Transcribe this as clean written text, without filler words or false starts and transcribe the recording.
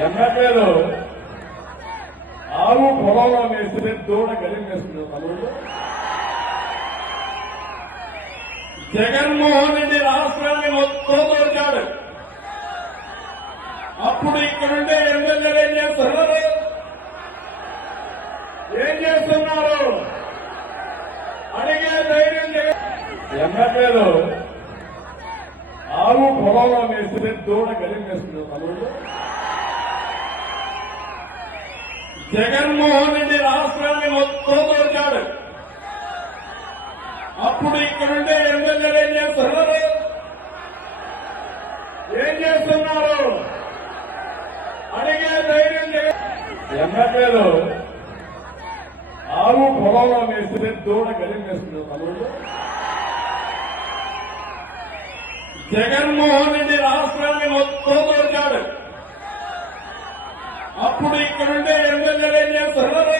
ఎమ్మెల్యేలు ఆవు పొలంలో వేస్తే దూడ కలిగేస్తుంది తమ్ముడు. జగన్మోహన్ రెడ్డి రాష్ట్రాన్ని మొత్తం వచ్చాడు. అప్పుడు ఇక్కడుండే ఎమ్మెల్యేలు ఏం చేస్తున్నారు? అడిగే ధైర్యం ఎమ్మెల్యేలు ఆవు పొలంలో వేస్తే దూడ కలిగేస్తుంది తమ్ముడు. జగన్మోహన్ రెడ్డి రాష్ట్రాన్ని మొత్తం వచ్చాడు. అప్పుడు ఇక్కడుండే ఎమ్మెల్యేలు ఏం చేస్తున్నారు? అడిగే ధైర్యం ఎమ్మెల్యేలు ఆవు పొలంలో వేస్తే దూడ కలిగేస్తుంది తమ్ముడు. జగన్మోహన్ రెడ్డి రాష్ట్రాన్ని మొత్తం వచ్చాడు. అప్పుడు ఇక్కడుండే ఎమ్మెల్యేలు ఏం చేస్తున్నారు?